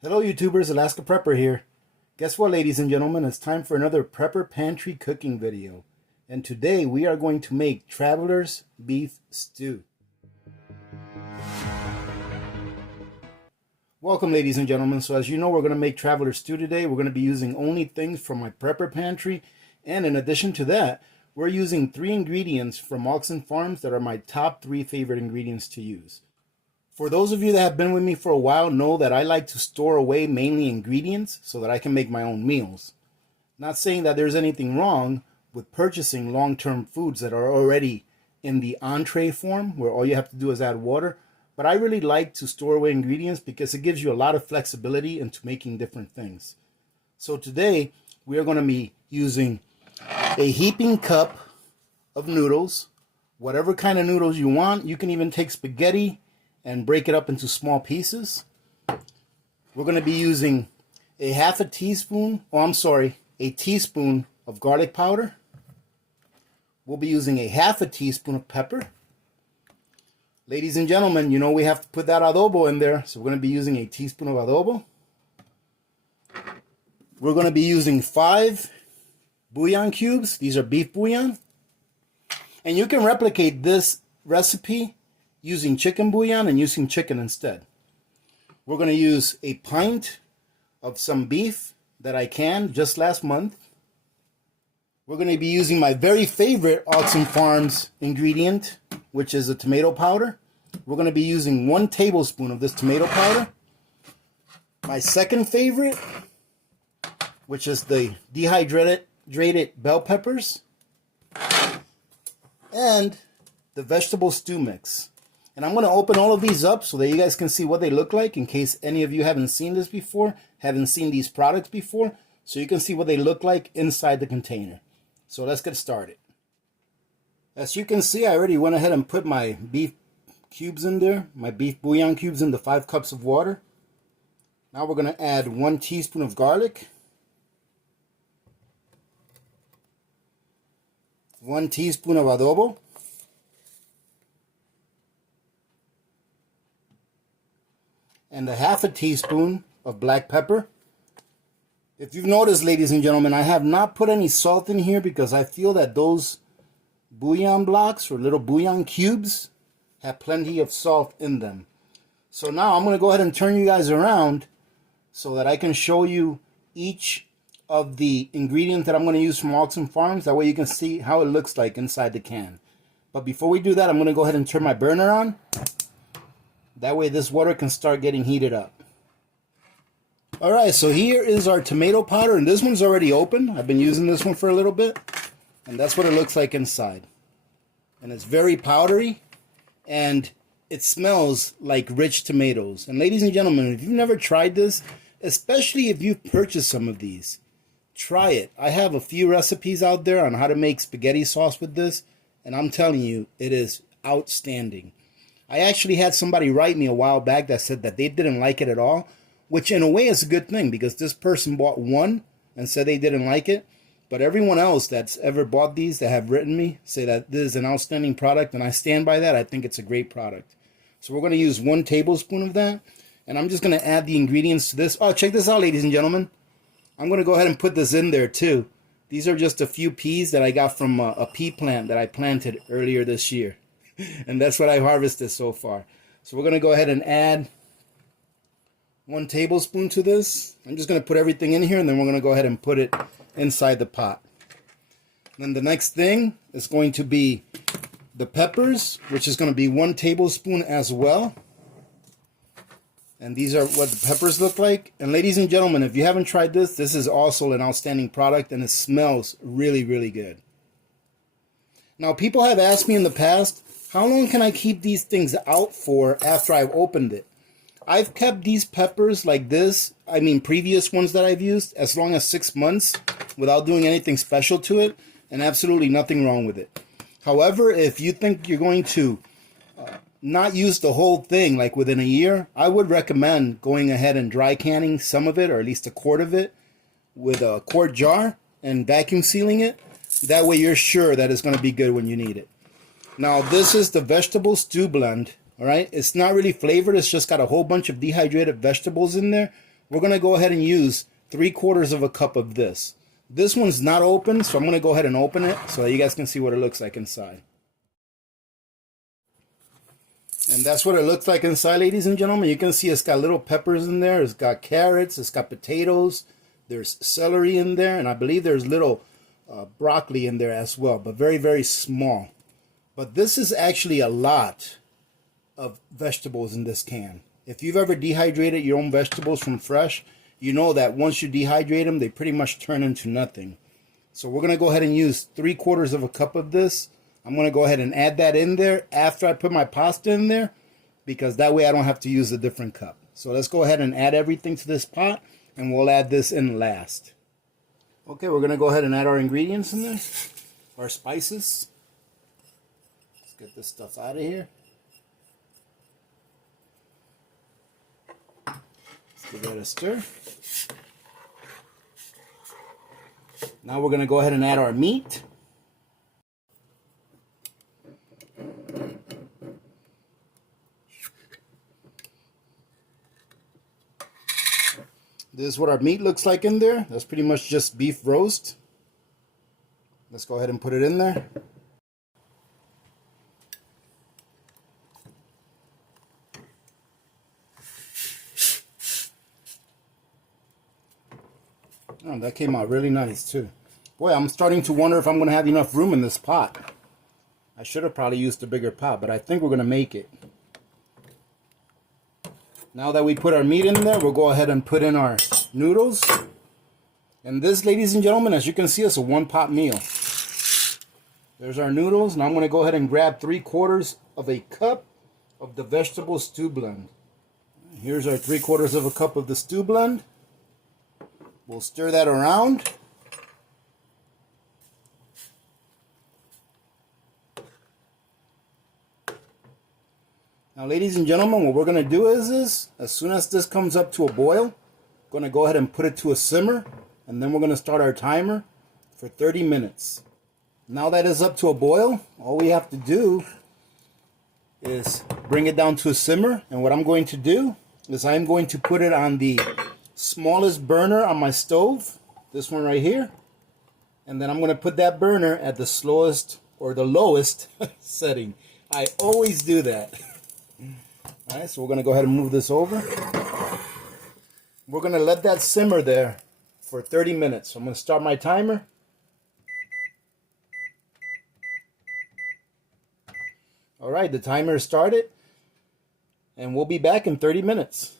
Hello YouTubers, Alaska Prepper here. Guess what, ladies and gentlemen, it's time for another Prepper Pantry cooking video. And today we are going to make Traveler's Beef Stew. Welcome, ladies and gentlemen. So as you know, we're going to make Traveler's Stew today. We're going to be using only things from my Prepper Pantry. And in addition to that, we're using 3 ingredients from Oxen Farms that are my top 3 favorite ingredients to use. For those of you that have been with me for a while know that I like to store away mainly ingredients so that I can make my own meals. Not saying that there's anything wrong with purchasing long-term foods that are already in the entree form where all you have to do is add water, but I really like to store away ingredients because it gives you a lot of flexibility into making different things. So today we are going to be using a heaping cup of noodles, whatever kind of noodles you want. You can even take spaghetti and break it up into small pieces. We're going to be using a teaspoon of garlic powder. We'll be using a half a teaspoon of pepper. Ladies and gentlemen, you know we have to put that adobo in there, so we're going to be using a teaspoon of adobo. We're going to be using 5 bouillon cubes. These are beef bouillon. And you can replicate this recipe using chicken bouillon and using chicken instead. We're going to use a pint of some beef that I canned just last month. We're going to be using my very favorite Oxen Farms ingredient, which is a tomato powder. We're going to be using 1 tablespoon of this tomato powder. My second favorite, which is the dehydrated bell peppers, and the vegetable stew mix. And I'm going to open all of these up so that you guys can see what they look like in case any of you haven't seen this before, haven't seen these products before, so you can see what they look like inside the container. So let's get started. As you can see, I already went ahead and put my beef cubes in there, my beef bouillon cubes into 5 cups of water. Now we're going to add 1 teaspoon of garlic, 1 teaspoon of adobo, and a half a teaspoon of black pepper. If you've noticed, ladies and gentlemen, I have not put any salt in here because I feel that those bouillon blocks or little bouillon cubes have plenty of salt in them. So now I'm going to go ahead and turn you guys around so that I can show you each of the ingredients that I'm going to use from Oxen Farms. That way you can see how it looks like inside the can. But before we do that, I'm going to go ahead and turn my burner on. That way this water can start getting heated up. Alright, so here is our tomato powder, and this one's already open. I've been using this one for a little bit, and that's what it looks like inside. And it's very powdery, and it smells like rich tomatoes. And ladies and gentlemen, if you've never tried this, especially if you've purchased some of these, try it. I have a few recipes out there on how to make spaghetti sauce with this, and I'm telling you, it is outstanding. I actually had somebody write me a while back that said that they didn't like it at all, which in a way is a good thing because this person bought one and said they didn't like it. But everyone else that's ever bought these that have written me say that this is an outstanding product, and I stand by that. I think it's a great product. So we're going to use 1 tablespoon of that, and I'm just going to add the ingredients to this. Oh, check this out, ladies and gentlemen. I'm going to go ahead and put this in there too. These are just a few peas that I got from a pea plant that I planted earlier this year. And that's what I harvested so far. So we're going to go ahead and add 1 tablespoon to this. I'm just going to put everything in here, and then we're going to go ahead and put it inside the pot. Then the next thing is going to be the peppers, which is going to be 1 tablespoon as well. And these are what the peppers look like. And ladies and gentlemen, if you haven't tried this, this is also an outstanding product, and it smells really, really good. Now, people have asked me in the past, how long can I keep these things out for after I've opened it? I've kept these peppers like this, previous ones that I've used, as long as 6 months without doing anything special to it, and absolutely nothing wrong with it. However, if you think you're going to not use the whole thing like within a year, I would recommend going ahead and dry canning some of it, or at least a quart of it, with a quart jar and vacuum sealing it. That way you're sure that it's going to be good when you need it. Now, this is the vegetable stew blend All right, it's not really flavored. It's just got a whole bunch of dehydrated vegetables in there. we're going to go ahead and use 3/4 of a cup of this. This one's not open, so I'm going to go ahead and open it so that you guys can see what it looks like inside. And that's what it looks like inside, ladies and gentlemen. You can see it's got little peppers in there. It's got carrots. It's got potatoes. There's celery in there. And I believe there's little broccoli in there as well, but very, very small. But this is actually a lot of vegetables in this can. If you've ever dehydrated your own vegetables from fresh, you know that once you dehydrate them, they pretty much turn into nothing. So we're going to go ahead and use 3/4 of a cup of this. I'm going to go ahead and add that in there after I put my pasta in there, because that way I don't have to use a different cup. So let's go ahead and add everything to this pot, and we'll add this in last. Okay, we're going to go ahead and add our ingredients in there, our spices. Let's get this stuff out of here. Let's give that a stir. Now we're going to go ahead and add our meat. This is what our meat looks like in there. That's pretty much just beef roast. Let's go ahead and put it in there. Oh, that came out really nice too. Boy, I'm starting to wonder if I'm going to have enough room in this pot. I should have probably used a bigger pot, but I think we're going to make it. Now that we put our meat in there, we'll go ahead and put in our noodles. And this, ladies and gentlemen, as you can see, is a one-pot meal. There's our noodles. Now I'm going to go ahead and grab 3/4 of a cup of the vegetable stew blend. Here's our 3/4 of a cup of the stew blend. We'll stir that around. Now, ladies and gentlemen, what we're going to do is as soon as this comes up to a boil, I'm going to go ahead and put it to a simmer, and then we're going to start our timer for 30 minutes. Now that it's up to a boil, all we have to do is bring it down to a simmer, and what I'm going to do is I'm going to put it on the smallest burner on my stove, this one right here, and then I'm going to put that burner at the slowest or the lowest setting. I always do that. Alright, so we're going to go ahead and move this over. We're going to let that simmer there for 30 minutes. So I'm going to start my timer. Alright, the timer is started. And we'll be back in 30 minutes.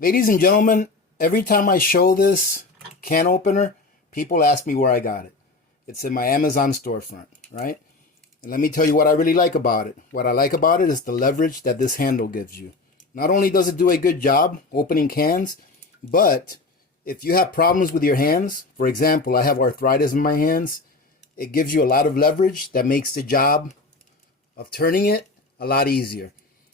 Ladies and gentlemen, every time I show this can opener, people ask me where I got it. It's in my Amazon storefront, right? And let me tell you what I really like about it. What I like about it is the leverage that this handle gives you. Not only does it do a good job opening cans, but if you have problems with your hands, for example, I have arthritis in my hands, it gives you a lot of leverage that makes the job of turning it a lot easier.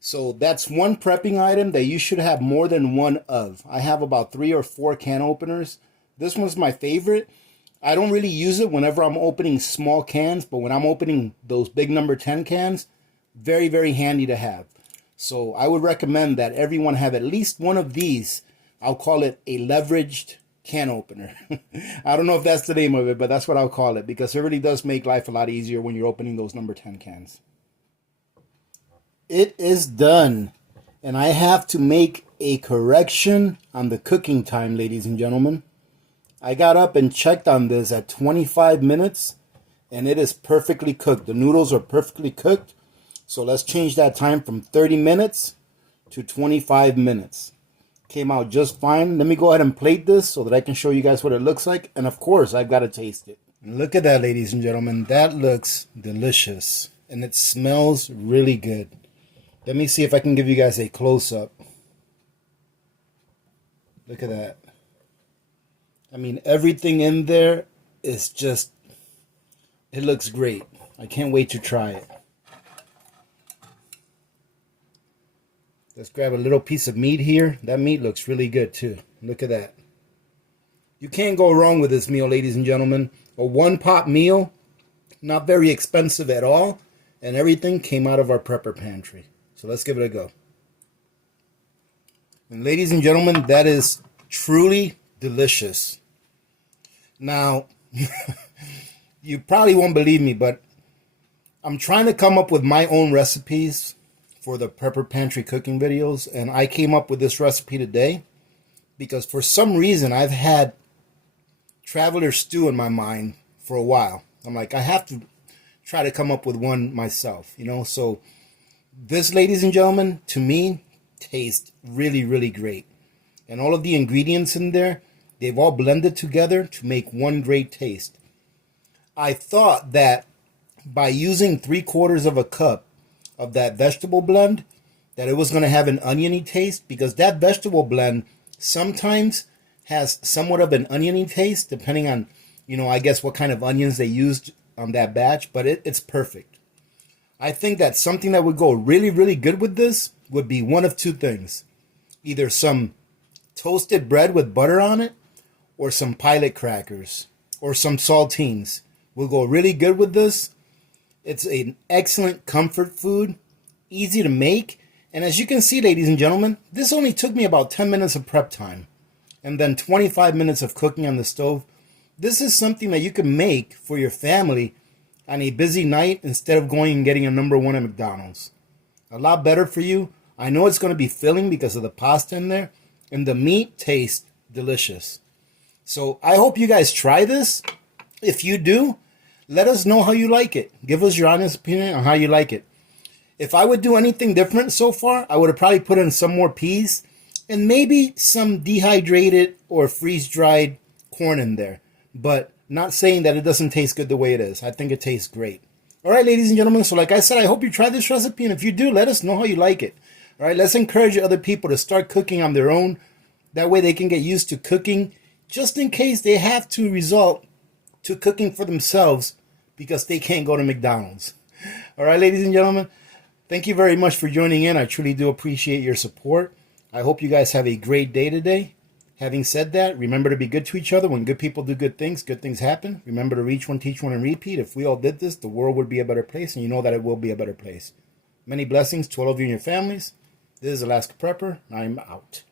So that's one prepping item that you should have more than one of. I have about 3 or 4 can openers. This one's my favorite. I don't really use it whenever I'm opening small cans, but when I'm opening those big number 10 cans, very, very handy to have. So I would recommend that everyone have at least one of these. I'll call it a leveraged can opener. I don't know if that's the name of it, but that's what I'll call it, because it really does make life a lot easier when you're opening those number 10 cans. It is done. And I have to make a correction on the cooking time, ladies and gentlemen. I got up and checked on this at 25 minutes, and it is perfectly cooked. The noodles are perfectly cooked. So let's change that time from 30 minutes to 25 minutes. Came out just fine. Let me go ahead and plate this so that I can show you guys what it looks like. And of course, I've got to taste it. And look at that, ladies and gentlemen. That looks delicious. And it smells really good. Let me see if I can give you guys a close-up. Look at that. I mean, everything in there is just, it looks great. I can't wait to try it. Let's grab a little piece of meat here. That meat looks really good too. Look at that. You can't go wrong with this meal, ladies and gentlemen. A one-pot meal, not very expensive at all, and everything came out of our prepper pantry. So let's give it a go. And ladies and gentlemen, that is truly delicious. Now, you probably won't believe me, but I'm trying to come up with my own recipes for the Prepper Pantry cooking videos, and I came up with this recipe today because for some reason I've had traveler stew in my mind for a while. I'm like, I have to try to come up with one myself, you know. So this, ladies and gentlemen, to me tastes really, really great. And all of the ingredients in there, they've all blended together to make one great taste. I thought that by using 3/4 of a cup of that vegetable blend, that it was going to have an oniony taste, because that vegetable blend sometimes has somewhat of an oniony taste, depending on, you know, I guess what kind of onions they used on that batch, but it's perfect. I think that something that would go really, really good with this would be one of two things. Either some toasted bread with butter on it, or some pilot crackers, or some saltines will go really good with this. It's an excellent comfort food, easy to make, and as you can see, ladies and gentlemen, this only took me about 10 minutes of prep time, and then 25 minutes of cooking on the stove. This is something that you can make for your family on a busy night instead of going and getting a #1 at McDonald's. A lot better for you. I know it's going to be filling because of the pasta in there, and the meat tastes delicious. So I hope you guys try this. If you do, let us know how you like it. Give us your honest opinion on how you like it. If I would do anything different so far, I would have probably put in some more peas and maybe some dehydrated or freeze-dried corn in there. But not saying that it doesn't taste good the way it is. I think it tastes great. All right, ladies and gentlemen. So like I said, I hope you try this recipe. And if you do, let us know how you like it. All right, let's encourage other people to start cooking on their own. That way they can get used to cooking just in case they have to resort to cooking for themselves because they can't go to McDonald's. All right, ladies and gentlemen, thank you very much for joining in. I truly do appreciate your support. I hope you guys have a great day today. Having said that, remember to be good to each other. When good people do good things happen. Remember to reach one, teach one, and repeat. If we all did this, the world would be a better place, and you know that it will be a better place. Many blessings to all of you and your families. This is Alaska Prepper. I'm out.